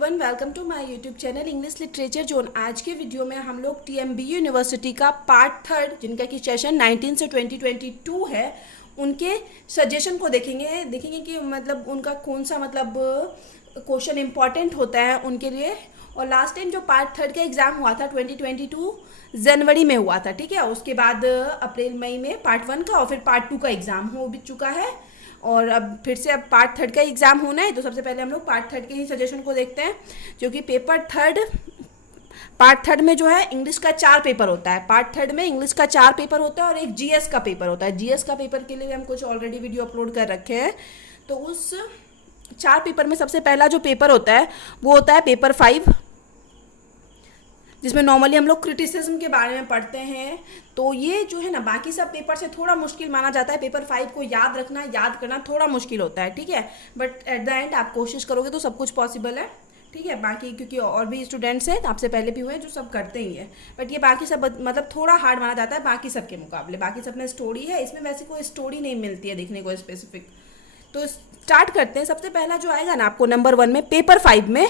Everyone, welcome to my YouTube channel English literature zone. आज के video में हम लोग टीएमबीयू यूनिवर्सिटी का पार्ट थर्ड, जिनका कि सेशन 19 से 2022 है, उनके सजेशन को देखेंगे कि मतलब उनका कौन सा मतलब क्वेश्चन इंपॉर्टेंट होता है उनके लिए। और लास्ट टाइम जो पार्ट थर्ड का एग्ज़ाम हुआ था 2022 जनवरी में हुआ था, ठीक है। उसके बाद अप्रैल मई में पार्ट वन का और फिर पार्ट टू का एग्ज़ाम हो भी चुका है और अब फिर से अब पार्ट थर्ड का एग्ज़ाम होना है। तो सबसे पहले हम लोग पार्ट थर्ड के ही सजेशन को देखते हैं, जो कि पार्ट थर्ड में जो है इंग्लिश का 4 पेपर होता है। पार्ट थर्ड में इंग्लिश का 4 पेपर होता है और एक जीएस का पेपर होता है। जीएस का पेपर के लिए हम कुछ ऑलरेडी वीडियो अपलोड कर रखे हैं। तो उस 4 पेपर में सबसे पहला जो पेपर होता है वो होता है पेपर 5, जिसमें नॉर्मली हम लोग क्रिटिसिज्म के बारे में पढ़ते हैं। तो ये जो है ना बाकी सब पेपर से थोड़ा मुश्किल माना जाता है। पेपर 5 को याद करना थोड़ा मुश्किल होता है, ठीक है। बट एट द एंड आप कोशिश करोगे तो सब कुछ पॉसिबल है, ठीक है। बाकी क्योंकि और भी स्टूडेंट्स हैं आपसे पहले भी हुए हैं जो सब करते ही हैं, बट ये बाकी सब मतलब थोड़ा हार्ड माना जाता है बाकी सब के मुकाबले। बाकी सब में स्टोरी है, इसमें वैसे कोई स्टोरी नहीं मिलती है देखने को स्पेसिफिक। तो स्टार्ट करते हैं। सबसे पहला जो आएगा ना आपको नंबर 1 में पेपर 5 में,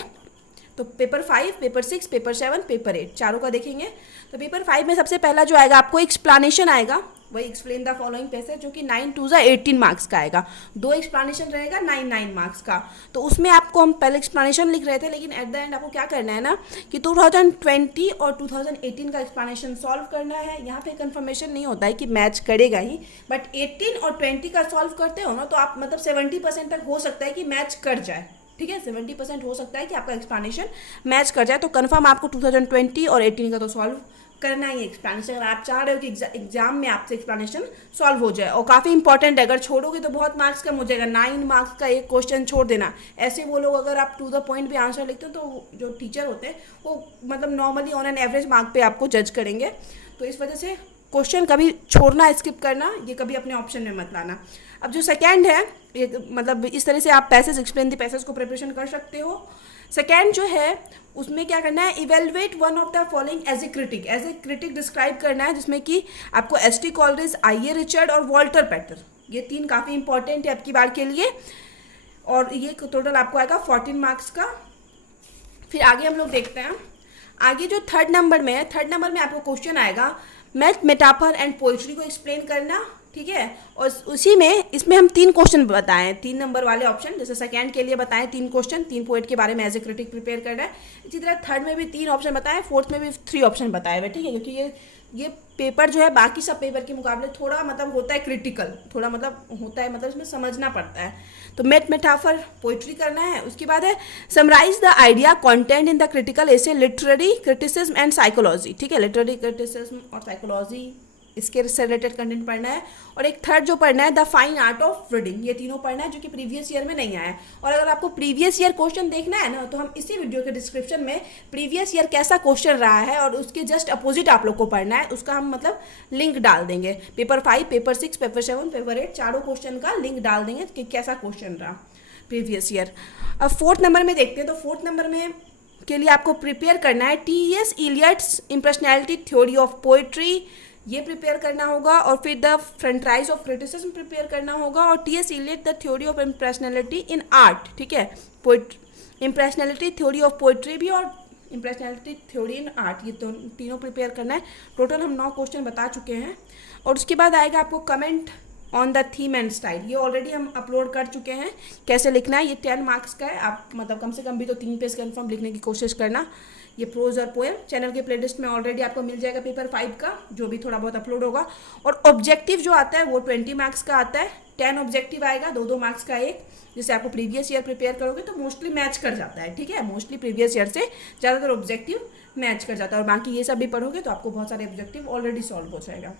तो पेपर 5, पेपर 6, पेपर 7, पेपर 8 चारों का देखेंगे। तो पेपर 5 में सबसे पहला जो आएगा आपको एक्सप्लेनेशन आएगा, वही एक्सप्लेन द फॉलोइंग पैसेज, जो कि 9 2 18 मार्क्स का आएगा। 2 एक्सप्लेनेशन रहेगा 9 मार्क्स का। तो उसमें आपको हम पहले एक्सप्लेनेशन लिख रहे थे, लेकिन एट द एंड आपको क्या करना है ना कि 2020 और 2018 का एक्सप्लेनेशन सॉल्व करना है। यहाँ पे कंफर्मेशन नहीं होता है कि मैच करेगा ही, बट 18 और 20 का सॉल्व करते हो ना तो आप मतलब 70% तक हो सकता है कि मैच कर जाए, ठीक है। 70% हो सकता है कि आपका एक्सप्लेनेशन मैच कर जाए। तो कंफर्म आपको 2020 और 18 का तो सॉल्व करना ही है एक्सप्लेनेशन, अगर आप चाह रहे हो कि एग्जाम में आपसे एक्सप्लेनेशन सॉल्व हो जाए। और काफ़ी इंपॉर्टेंट है, अगर छोड़ोगे तो बहुत मार्क्स कम हो जाएगा। 9 मार्क्स का एक क्वेश्चन छोड़ देना। ऐसे वो लोग अगर आप टू द पॉइंट भी आंसर लिखते हो तो जो टीचर होते हैं वो मतलब normally on an average mark पे आपको जज करेंगे। तो इस वजह से क्वेश्चन कभी छोड़ना, स्किप करना, ये कभी अपने ऑप्शन में मत लाना। अब जो सेकेंड है, ये मतलब इस तरह से आप पैसेज एक्सप्लेन द पैसेज को प्रिपरेशन कर सकते हो। सेकेंड जो है उसमें क्या करना है, evaluate one of the following as a critic describe करना है, जिसमें कि आपको एस.टी. Coleridge, IA. रिचर्ड और वॉल्टर पैटर, ये 3 काफ़ी इंपॉर्टेंट है आपकी बार के लिए। और ये टोटल आपको आएगा 14 मार्क्स का। फिर आगे हम लोग देखते हैं। आगे जो थर्ड नंबर में है, थर्ड नंबर में आपको क्वेश्चन आएगा मैथ, मेटाफर एंड पोइट्री को एक्सप्लेन करना, ठीक है। और उसी में इसमें हम 3 क्वेश्चन बताएं, 3 नंबर वाले ऑप्शन, जैसे सेकंड के लिए बताएं 3 क्वेश्चन, 3 पोएट के बारे में एज ए क्रिटिक प्रिपेयर करना है। इसी तरह थर्ड में भी 3 ऑप्शन बताएं, फोर्थ में भी 3 ऑप्शन बताए हुए, ठीक है। क्योंकि ये पेपर जो है बाकी सब पेपर के मुकाबले थोड़ा मतलब होता है क्रिटिकल, थोड़ा मतलब होता है, मतलब इसमें समझना पड़ता है। तो मैथ, मेटाफर, पोइट्री करना है। उसके बाद है summarize the idea content in the critical essay, literary criticism and psychology, ठीक है। लिटरेरी क्रिटिसिज्म और साइकोलॉजी, इसके से रिलेटेड कंटेंट पढ़ना है। और एक थर्ड जो पढ़ना है the fine art of reading, ये तीनों पढ़ना है जो कि प्रीवियस ईयर में नहीं आया है। और अगर आपको प्रीवियस ईयर क्वेश्चन देखना है ना तो हम इसी वीडियो के डिस्क्रिप्शन में प्रीवियस ईयर कैसा क्वेश्चन रहा है और उसके जस्ट अपोजिट आप लोग को पढ़ना है, उसका हम मतलब लिंक डाल देंगे। पेपर 5, पेपर 6, पेपर 7, पेपर 8 चारों क्वेश्चन का लिंक डाल देंगे कि कैसा क्वेश्चन रहा प्रीवियस ईयर। अब फोर्थ नंबर में देखते हैं। तो फोर्थ नंबर में के लिए आपको प्रिपेयर करना है T S. Eliot's impersonality theory of poetry, ये प्रिपेयर करना होगा। और फिर the frontiers of criticism prepare करना होगा। और T S. Eliot the theory of impersonality in art, ठीक है। इम्प्रेशनैलिटी थ्योरी ऑफ पोइट्री भी और इम्प्रेशनैलिटी थ्योरी इन आर्ट, ये तीनों प्रिपेयर करना है। टोटल हम 9 क्वेश्चन बता चुके हैं। और उसके बाद आएगा आपको comment on the theme and style, ये ऑलरेडी हम अपलोड कर चुके हैं कैसे लिखना है। ये 10 मार्क्स का है, आप मतलब कम से कम भी तो 3 पेज कन्फर्म लिखने की कोशिश करना। ये प्रोज और पोएम चैनल के प्लेलिस्ट में ऑलरेडी आपको मिल जाएगा पेपर 5 का, जो भी थोड़ा बहुत अपलोड होगा। और ऑब्जेक्टिव जो आता है वो 20 मार्क्स का आता है। 10 ऑब्जेक्टिव आएगा, 2-2 मार्क्स का एक, जिससे आपको प्रीवियस ईयर प्रिपेयर करोगे तो मोस्टली मैच कर जाता है, ठीक है। मोस्टली प्रीवियस ईयर से ज़्यादातर ऑब्जेक्टिव मैच कर जाता है। और बाकी ये सब भी पढ़ोगे तो आपको बहुत सारे ऑब्जेक्टिव ऑलरेडी सॉल्व हो जाएगा।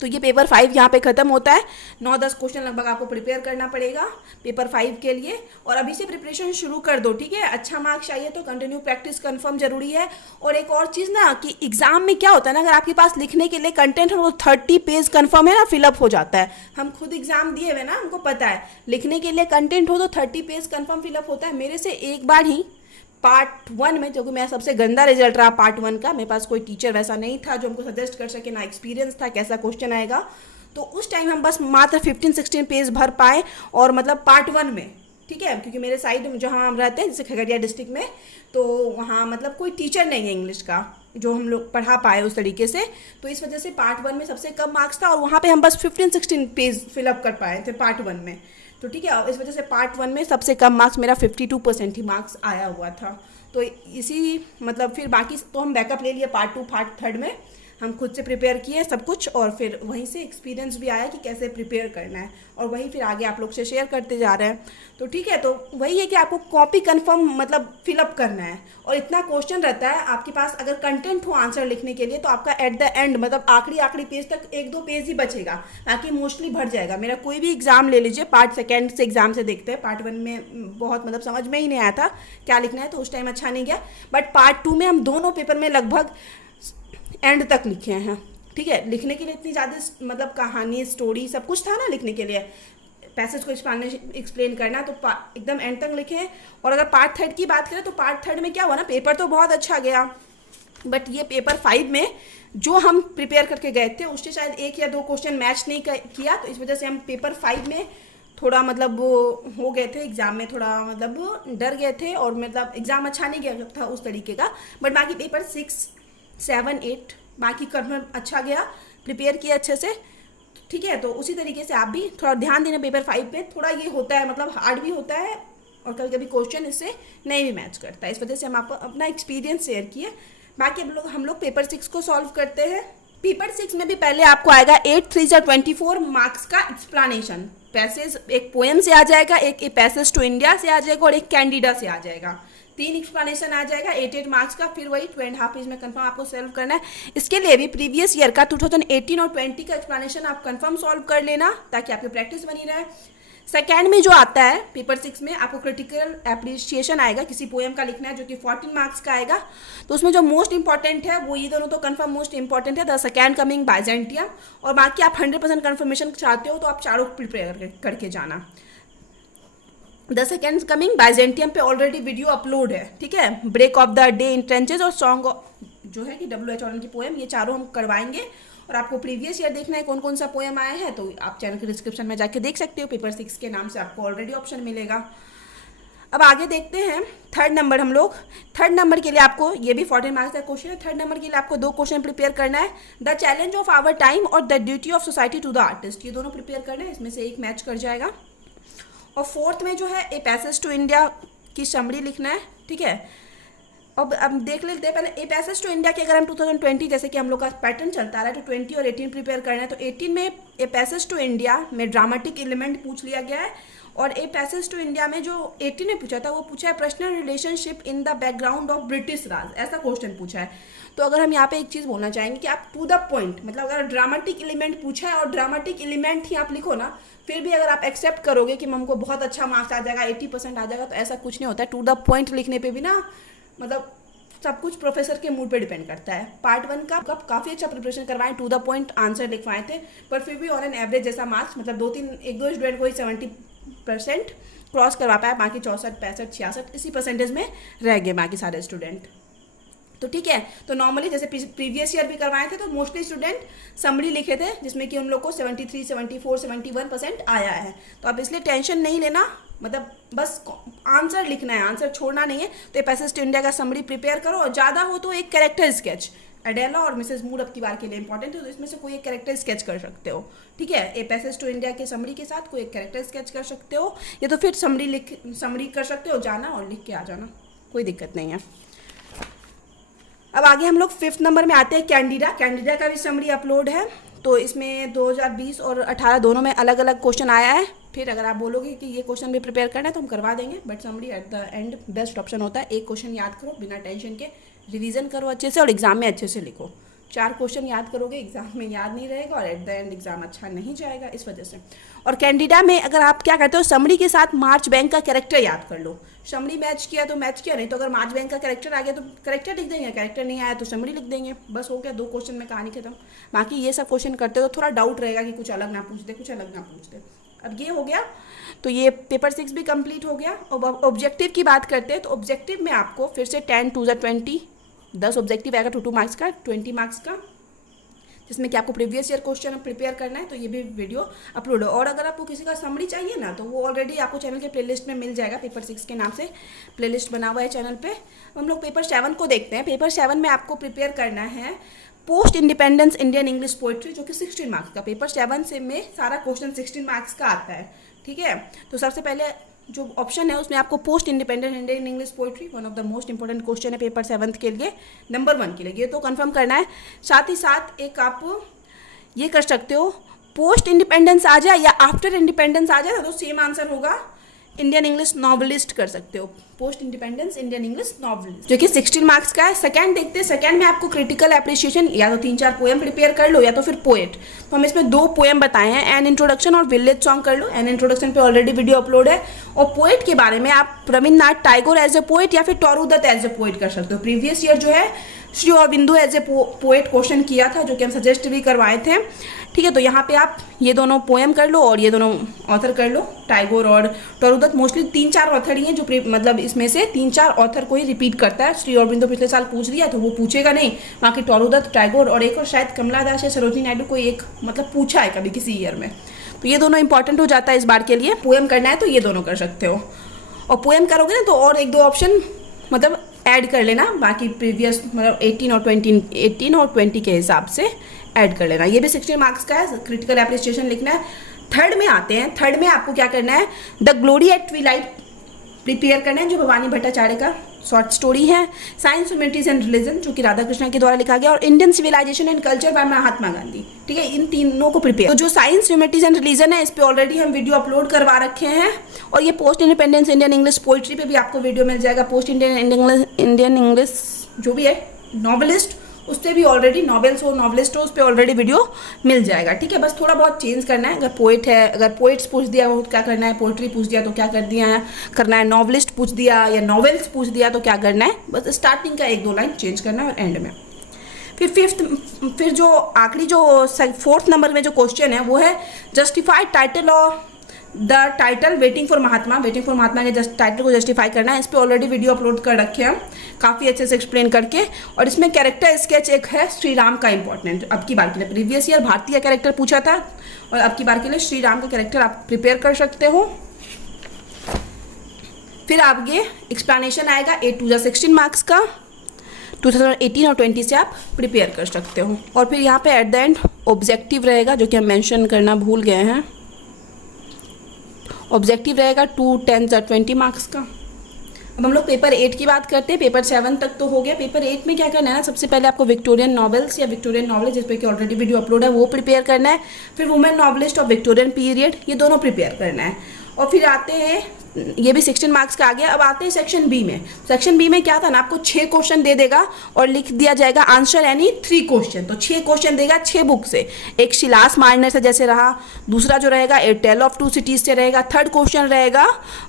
तो ये पेपर 5 यहाँ पे ख़त्म होता है। 9-10 क्वेश्चन लगभग आपको प्रिपेयर करना पड़ेगा पेपर 5 के लिए। और अभी से प्रिपरेशन शुरू कर दो, ठीक है। अच्छा मार्क्स चाहिए तो कंटिन्यू प्रैक्टिस कंफर्म जरूरी है। और एक और चीज़ ना कि एग्जाम में क्या होता है ना, अगर आपके पास लिखने के लिए कंटेंट हो तो 30 पेज कंफर्म है ना फिलअप हो जाता है। हम खुद एग्जाम दिए हुए ना, हमको पता है लिखने के लिए कंटेंट हो तो 30 पेज कंफर्म फिलअप होता है। मेरे से एक बार ही पार्ट 1 में, जो कि मेरा सबसे गंदा रिजल्ट रहा पार्ट 1 का, मेरे पास कोई टीचर वैसा नहीं था जो हमको सजेस्ट कर सके, ना एक्सपीरियंस था कैसा क्वेश्चन आएगा। तो उस टाइम हम बस मात्र 15-16 पेज भर पाए। और मतलब पार्ट 1 में ठीक है, क्योंकि मेरे साइड जहाँ हम रहते हैं जैसे खगड़िया डिस्ट्रिक्ट में, तो वहाँ मतलब कोई टीचर नहीं है इंग्लिश का जो हम लोग पढ़ा पाए उस तरीके से, तो इस वजह से पार्ट 1 में सबसे कम मार्क्स था और वहाँ पे हम बस 15-16 पेज फिलअप कर पाए थे पार्ट 1 में। तो ठीक है, और इस वजह से पार्ट 1 में सबसे कम मार्क्स मेरा 52% ही मार्क्स आया हुआ था। तो इसी मतलब फिर बाकी तो हम बैकअप ले लिए पार्ट 2 पार्ट 3 में, हम खुद से प्रिपेयर किए सब कुछ, और फिर वहीं से एक्सपीरियंस भी आया कि कैसे प्रिपेयर करना है, और वही फिर आगे आप लोग से शेयर करते जा रहे हैं। तो ठीक है, तो वही है कि आपको कॉपी कंफर्म मतलब फिलअप करना है, और इतना क्वेश्चन रहता है आपके पास, अगर कंटेंट हो आंसर लिखने के लिए तो आपका एट द एंड मतलब आखिरी पेज तक 1-2 पेज ही बचेगा, बाकी मोस्टली भर जाएगा। मेरा कोई भी एग्जाम ले लीजिए, पार्ट 2 से एग्जाम से देखते हैं, पार्ट 1 में बहुत मतलब समझ में ही नहीं आया था क्या लिखना है, तो उस टाइम अच्छा नहीं गया, बट पार्ट 2 में हम दोनों पेपर में लगभग एंड तक लिखे हैं। ठीक है, लिखने के लिए इतनी ज़्यादा मतलब कहानी स्टोरी सब कुछ था ना लिखने के लिए, पैसेज को एक्सप्लेन करना, तो एकदम एंड तक लिखे हैं। और अगर पार्ट 3 की बात करें तो पार्ट 3 में क्या हुआ ना, पेपर तो बहुत अच्छा गया, बट ये पेपर 5 में जो हम प्रिपेयर करके गए थे उससे शायद 1 या 2 क्वेश्चन मैच नहीं किया, तो इस वजह से हम पेपर 5 में थोड़ा मतलब वो हो गए थे, एग्ज़ाम में थोड़ा मतलब डर गए थे, और मतलब एग्ज़ाम अच्छा नहीं गया था उस तरीके का। बट बाकी पेपर 6, 7, 8 बाकी करना अच्छा गया, प्रिपेयर किया अच्छे से। ठीक है, तो उसी तरीके से आप भी थोड़ा ध्यान देना पेपर 5 पे, थोड़ा ये होता है मतलब हार्ड भी होता है, और कभी कभी क्वेश्चन इससे नहीं भी मैच करता है, इस वजह से हम आपको अपना एक्सपीरियंस शेयर किए। बाकी हम लोग पेपर 6 को सॉल्व करते हैं। पेपर 6 में भी पहले आपको आएगा 8 3 24 मार्क्स का एक्सप्लेनेशन, पैसेज एक पोएम से आ जाएगा, एक पैसेज टू इंडिया से आ जाएगा, और एक कैंडिडा से आ जाएगा। 3 एक्सप्लेनेशन आ जाएगा 8 मार्क्स का, फिर वही 2.5 पेज में कंफर्म आपको सॉल्व करना है। इसके लिए भी प्रीवियस ईयर का 2018 और 20 का एक्सप्लेनेशन आप कंफर्म सॉल्व कर लेना, ताकि आपकी प्रैक्टिस बनी रहे। सेकेंड में जो आता है पेपर 6 में आपको क्रिटिकल एप्रिसिएशन आएगा, किसी पोएम का लिखना है जो कि 14 मार्क्स का आएगा। तो उसमें जो मोस्ट इंपॉर्टेंट है वो ये दोनों तो कंफर्म मोस्ट इंपॉर्टेंट है, द सेकेंड कमिंग बाइजेंटियम, और बाकी आप 100% कंफर्मेशन चाहते हो तो आप चारों प्रिपेयर करके जाना। द सेकेंड कमिंग बाइजेंटियम पे ऑलरेडी वीडियो अपलोड है, ठीक है, break of the day in trenches और सॉन्ग जो है कि W.H. ऑरेंज की पोएम, ये चारों हम करवाएंगे। और आपको प्रीवियस ईयर देखना है कौन कौन सा पोएम आया है, तो आप चैनल के डिस्क्रिप्शन में जाके देख सकते हो, पेपर 6 के नाम से आपको ऑलरेडी ऑप्शन मिलेगा। अब आगे देखते हैं 3rd नंबर। हम लोग 3rd नंबर के लिए आपको, ये भी 14 मार्क्स का क्वेश्चन है, 3rd नंबर के लिए आपको 2 क्वेश्चन प्रिपेयर करना है, the challenge of our time और the duty of society to the artist, ये दोनों प्रिपेयर करना है, इसमें से एक मैच कर जाएगा। और 4th में जो है ए पैसेज टू इंडिया की समरी लिखना है, ठीक है। अब देख लेते हैं पहले ए पैसेज टू इंडिया के, अगर हम 2020 जैसे कि हम लोग का पैटर्न चलता रहा है, तो 20 और 18 प्रिपेयर करना है। तो 18 में ए पैसेज टू इंडिया में ड्रामेटिक एलिमेंट पूछ लिया गया है, और ए पैसेज टू इंडिया में जो 18 में पूछा था वो पूछा है personal relationship in the background of British Raj, ऐसा क्वेश्चन पूछा है। तो अगर हम यहाँ पे एक चीज़ बोलना चाहेंगे कि आप टू द पॉइंट, मतलब अगर ड्रामेटिक एलिमेंट पूछा है और ड्रामेटिक एलिमेंट ही आप लिखो ना, फिर भी अगर आप एक्सेप्ट करोगे कि हमको बहुत अच्छा मार्क्स आ जाएगा, 80% आ जाएगा, तो ऐसा कुछ नहीं होता है। टू द पॉइंट लिखने पे भी ना मतलब सब कुछ प्रोफेसर के मूड पे डिपेंड करता है। पार्ट 1 का काफ़ी अच्छा प्रिपरेशन करवाएं, टू द पॉइंट आंसर लिखवाए थे, पर फिर भी ऑन एन एवरेज जैसा मार्क्स मतलब 1-2 स्टूडेंट को ही 70% क्रॉस करवा पाया, बाकी 64, 65, 66 इसी परसेंटेज में रह गए बाकी सारे स्टूडेंट। तो ठीक है, तो नॉर्मली जैसे प्रीवियस ईयर भी करवाए थे तो मोस्टली स्टूडेंट समरी लिखे थे, जिसमें कि उन लोग को 73, 74, 71% आया है। तो आप इसलिए टेंशन नहीं लेना, मतलब बस आंसर लिखना है, आंसर छोड़ना नहीं है। तो ये पैसेज टू इंडिया का समरी प्रिपेयर करो, और ज़्यादा हो तो एक कैरेक्टर स्केच, एडेला और मिसेस मूड अब की बार के लिए इंपॉर्टेंट है, तो इसमें से कोई एक कैरेक्टर स्केच कर सकते हो, ठीक है। ए पैसेज टू इंडिया के समरी के साथ कोई एक कैरेक्टर स्केच कर सकते हो, या तो फिर समरी कर सकते हो, जाना और लिख के आ जाना, कोई दिक्कत नहीं है। अब आगे हम लोग 5th नंबर में आते हैं कैंडिडा। कैंडिडा का भी समरी अपलोड है, तो इसमें 2020 और 18 दोनों में अलग अलग क्वेश्चन आया है। फिर अगर आप बोलोगे कि ये क्वेश्चन भी प्रिपेयर करना है तो हम करवा देंगे, but summary at the end best option होता है। एक क्वेश्चन याद करो बिना टेंशन के, रिवीजन करो अच्छे से, और एग्जाम में अच्छे से लिखो। 4 क्वेश्चन याद करोगे, एग्जाम में याद नहीं रहेगा, और एट द एंड एग्जाम अच्छा नहीं जाएगा, इस वजह से। और कैंडिडा में अगर आप क्या करते हो, समरी के साथ मार्च बैंक का कैरेक्टर याद कर लो। समरी मैच किया तो मैच किया, नहीं तो अगर मार्च बैंक का कैरेक्टर आ गया तो कैरेक्टर लिख देंगे, कैरेक्टर नहीं आया तो समरी लिख देंगे, बस हो गया, 2 क्वेश्चन में कहानी खत्म। बाकी ये सब क्वेश्चन करते हो तो थोड़ा डाउट रहेगा कि कुछ अलग ना पूछ दे, कुछ अलग ना पूछ दे। अब ये हो गया, तो ये पेपर 6 भी कंप्लीट हो गया। और ऑब्जेक्टिव की बात करते हैं, तो ऑब्जेक्टिव में आपको फिर से 10 2 20 10 ऑब्जेक्टिव आएगा, 2 मार्क्स का, 20 मार्क्स का। जिसमें कि आपको प्रीवियस ईयर क्वेश्चन प्रिपेयर करना है, तो ये भी वीडियो अपलोड है। और अगर आपको किसी का समरी चाहिए ना, तो वो ऑलरेडी आपको चैनल के प्लेलिस्ट में मिल जाएगा, पेपर 6 के नाम से प्लेलिस्ट बना हुआ है चैनल पे। हम लोग पेपर 7 को देखते हैं। पेपर 7 में आपको प्रिपेयर करना है post independence Indian English poetry, जो कि 16 मार्क्स का। पेपर 7 से में सारा क्वेश्चन 16 मार्क्स का आता है, ठीक है। तो सबसे पहले जो ऑप्शन है उसमें आपको post independent Indian English poetry, one of the most important question है पेपर 7 के लिए, नंबर 1 के लिए, ये तो कंफर्म करना है। साथ ही साथ एक आप ये कर सकते हो, पोस्ट इंडिपेंडेंस आ जाए या आफ्टर इंडिपेंडेंस आ जाए तो सेम आंसर होगा, इंडियन इंग्लिश नॉवलिस्ट कर सकते हो, post independence Indian English novelist, जो कि 16 मार्क्स का है। सेकंड देखते हैं, सेकंड में आपको क्रिटिकल एप्रिसिएशन, या तो 3-4 पोएम प्रिपेयर कर लो या तो फिर पोएट। तो हम इसमें 2 पोएम बताए हैं, एन इंट्रोडक्शन और विलेज सॉन्ग कर लो। एन इंट्रोडक्शन पे ऑलरेडी वीडियो अपलोड है। और पोएट के बारे में आप Rabindranath Tagore as a poet या फिर Toru Dutt as a poet कर सकते हो। प्रीवियस ईयर जो है Shri Aurobindo as a poet question किया था, जो कि हम सजेस्ट भी करवाए थे, ठीक है। तो यहाँ पे आप ये दोनों पोएम कर लो और ये दोनों ऑथर कर लो, टैगोर और टोरू दत्त। मोस्टली 3-4 ऑथर ही हैं जो मतलब इसमें से 3-4 ऑथर को ही रिपीट करता है। श्री अरबिंदो पिछले साल पूछ दिया तो वो पूछेगा नहीं, बाकी टोरू दत्त, टैगोर और एक और शायद कमला दास या सरोजिनी नायडू को एक मतलब पूछा है कभी किसी ईयर में। तो ये दोनों इंपॉर्टेंट हो जाता है इस बार के लिए। पोएम करना है तो ये दोनों कर सकते हो, और पोएम करोगे ना तो और 1-2 ऑप्शन मतलब ऐड कर लेना, बाकी प्रीवियस मतलब 18 और 20 के हिसाब से ऐड कर लेना। ये भी 16 मार्क्स का है। क्रिटिकल एप्रिसिएशन लिखना है। थर्ड में आते हैं। थर्ड में आपको क्या करना है, the glory at twilight prepare करना है, जो भवानी भट्टाचार्य का शॉर्ट स्टोरी है। साइंस ह्यूमैनिटीज एंड रिलीजन, जो कि राधा कृष्णन के द्वारा लिखा गया, और Indian civilization and culture by Mahatma Gandhi, ठीक है। इन तीनों को प्रिपेयर। तो जो साइंस ह्यूमैनिटीज एंड रिलीजन है, इस पे ऑलरेडी हम वीडियो अपलोड करवा रखे हैं। और ये post independence Indian English poetry पे भी आपको वीडियो मिल जाएगा। पोस्ट इंडियन इंग्लिश जो भी है नॉवलिस्ट, उस पर भी ऑलरेडी नॉवेल्स हो नॉवलिस्ट हो, उस पर ऑलरेडी वीडियो मिल जाएगा, ठीक है। बस थोड़ा बहुत चेंज करना है। अगर पोइट है, अगर पोइट्स पूछ दिया वो क्या करना है, पोइट्री पूछ दिया तो क्या कर दिया है करना है, नॉवलिस्ट पूछ दिया या नॉवेल्स पूछ दिया तो क्या करना है, बस स्टार्टिंग का 1-2 लाइन चेंज करना है और एंड में। फिर जो आखिरी जो 4th नंबर में जो क्वेश्चन है वो है जस्टिफाइड टाइटल और the title waiting for Mahatma. Waiting for Mahatma के टाइटल को जस्टिफाई करना है। इस पर ऑलरेडी वीडियो अपलोड कर रखे हैं हम काफ़ी अच्छे से एक्सप्लेन करके। और इसमें कैरेक्टर स्केच एक है श्री राम का इंपॉर्टेंट, अब की बार के लिए। प्रीवियस ईयर भारतीय कैरेक्टर पूछा था और अब की बार के लिए श्री राम का कैरेक्टर आप प्रिपेयर कर सकते हो। फिर आगे एक्सप्लेनेशन आएगा 8 to 16 मार्क्स का, 2018 और 20 से आप प्रिपेयर कर सकते हो। और फिर यहाँ पे एट द एंड ऑब्जेक्टिव रहेगा, जो कि हम मेंशन करना भूल गए हैं। ऑब्जेक्टिव रहेगा 2, 10 और 20 मार्क्स का। अब हम लोग पेपर 8 की बात करते हैं। पेपर 7 तक तो हो गया। पेपर 8 में क्या करना है ना, सबसे पहले आपको विक्टोरियन नॉवेल्स या विक्टोरियन नॉवेल, जिस पे कि ऑलरेडी वीडियो अपलोड है, वो प्रिपेयर करना है। फिर वुमेन नॉवलिस्ट और विक्टोरियन पीरियड, ये दोनों प्रिपेयर करना है। और फिर आते हैं, ये भी 16 मार्क्स का आ गया। अब आते हैं सेक्शन बी में। सेक्शन बी में क्या था ना, आपको 6 क्वेश्चन दे देगा और लिख दिया जाएगा आंसर एनी 3 क्वेश्चन। तो 6 क्वेश्चन देगा 6 बुक से। एक शिलास मार्नर से जैसे रहा, दूसरा जो रहेगा ए टेल ऑफ 2 सिटीज से रहेगा, थर्ड क्वेश्चन रहेगा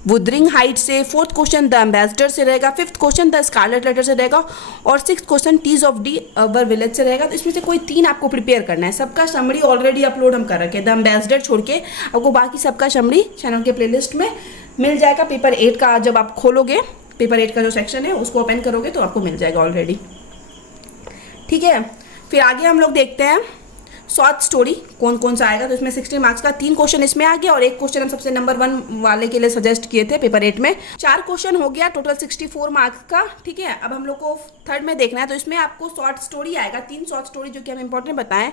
वुदरिंग हाइट से, फोर्थ क्वेश्चन द एम्बेसडर से रहेगा, fifth question the scarlet letter से रहेगा, और 6th question tees of the our village से रहेगा। तो इसमें से कोई 3 आपको प्रिपेयर करना है। सबका समरी ऑलरेडी अपलोड हम कर रखे हैं, द एम्बेसडर छोड़ के आपको बाकी सबका समरी चैनल के प्लेलिस्ट में मिल जाएगा। पेपर 8 का जब आप खोलोगे, पेपर 8 का जो सेक्शन है उसको ओपन करोगे तो आपको मिल जाएगा ऑलरेडी, ठीक है। फिर आगे हम लोग देखते हैं शॉर्ट स्टोरी कौन कौन सा आएगा। तो इसमें 16 मार्क्स का 3 क्वेश्चन इसमें आ गया और एक क्वेश्चन हम सबसे नंबर 1 वाले के लिए सजेस्ट किए थे पेपर 8 में। 4 क्वेश्चन हो गया, टोटल 64 मार्क्स का, ठीक है। अब हम लोग को थर्ड में देखना है। तो इसमें आपको शॉर्ट स्टोरी आएगा, 3 शॉर्ट स्टोरी जो कि हम इंपॉर्टेंट बताएं,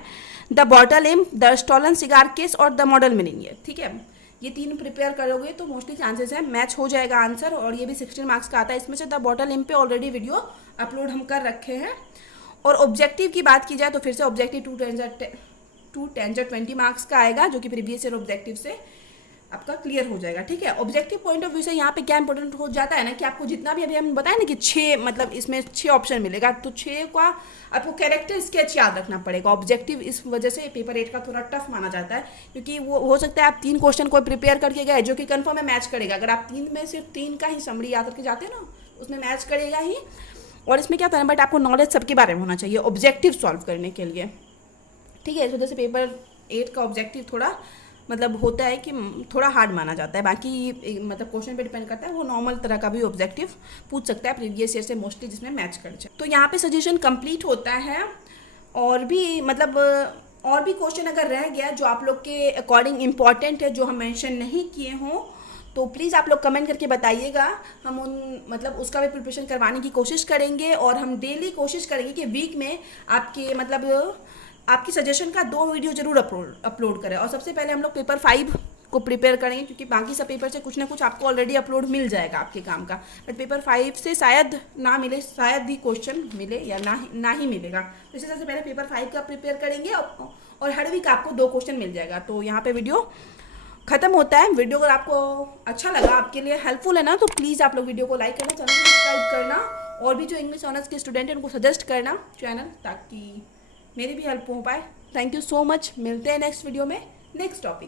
the bottle imp, the stolen cigar case और द मॉडल मीनिंग, ठीक है। ये 3 प्रिपेयर करोगे तो मोस्टली चांसेस है मैच हो जाएगा आंसर। और ये भी 16 मार्क्स का आता है। इसमें से द बॉटल एम पे ऑलरेडी वीडियो अपलोड हम कर रखे हैं। और ऑब्जेक्टिव की बात की जाए तो फिर से ऑब्जेक्टिव 2, 10 और 20 मार्क्स का आएगा, जो कि प्रीवियस ईयर ऑब्जेक्टिव से आपका क्लियर हो जाएगा, ठीक है। ऑब्जेक्टिव पॉइंट ऑफ व्यू से यहाँ पे क्या इंपॉर्टेंट हो जाता है ना कि आपको जितना भी अभी हम बताएं ना कि 6 मतलब इसमें 6 ऑप्शन मिलेगा, तो 6 का आपको कैरेक्टर स्केच याद रखना पड़ेगा। ऑब्जेक्टिव इस वजह से पेपर 8 का थोड़ा टफ माना जाता है, क्योंकि वो हो सकता है आप 3 क्वेश्चन कोई प्रिपेयर करके गए जो कि कन्फर्म है मैच करेगा। अगर आप 3 में सिर्फ 3 का ही समरी याद करके जाते हैं ना, उसमें मैच करेगा ही। और इसमें क्या था ना, बट आपको नॉलेज सबके बारे में होना चाहिए ऑब्जेक्टिव सॉल्व करने के लिए, ठीक है। इस वजह से पेपर 8 का ऑब्जेक्टिव थोड़ा मतलब होता है कि थोड़ा हार्ड माना जाता है। बाकी मतलब क्वेश्चन पे डिपेंड करता है, वो नॉर्मल तरह का भी ऑब्जेक्टिव पूछ सकता है प्रीवियस ईयर से मोस्टली, जिसमें मैच कर जाए। तो यहाँ पे सजेशन कंप्लीट होता है और भी मतलब और भी क्वेश्चन अगर रह गया जो आप लोग के अकॉर्डिंग इम्पॉर्टेंट है, जो हम मेंशन नहीं किए हों, तो प्लीज़ आप लोग कमेंट करके बताइएगा। हम उन मतलब उसका भी प्रिपरेशन करवाने की कोशिश करेंगे, और हम डेली कोशिश करेंगे कि वीक में आपके मतलब आपकी सजेशन का 2 वीडियो ज़रूर अपलोड करें। और सबसे पहले हम लोग पेपर 5 को प्रिपेयर करेंगे, क्योंकि बाकी सब पेपर से कुछ ना कुछ आपको ऑलरेडी अपलोड मिल जाएगा आपके काम का, बट पेपर 5 से शायद ना मिले, शायद ही क्वेश्चन मिले या ना ही मिलेगा। तो इससे सबसे पहले पेपर 5 का प्रिपेयर करेंगे, और हर वीक आपको 2 क्वेश्चन मिल जाएगा। तो यहाँ पे वीडियो खत्म होता है। वीडियो अगर आपको अच्छा लगा, आपके लिए हेल्पफुल है ना, तो प्लीज़ आप लोग वीडियो को लाइक करना, चैनल को सब्सक्राइब करना, और भी जो इंग्लिश ऑनर्स के स्टूडेंट हैं उनको सजेस्ट करना चैनल, ताकि मेरी भी हेल्प हो पाए। Thank you so much. मिलते हैं नेक्स्ट वीडियो में नेक्स्ट टॉपिक।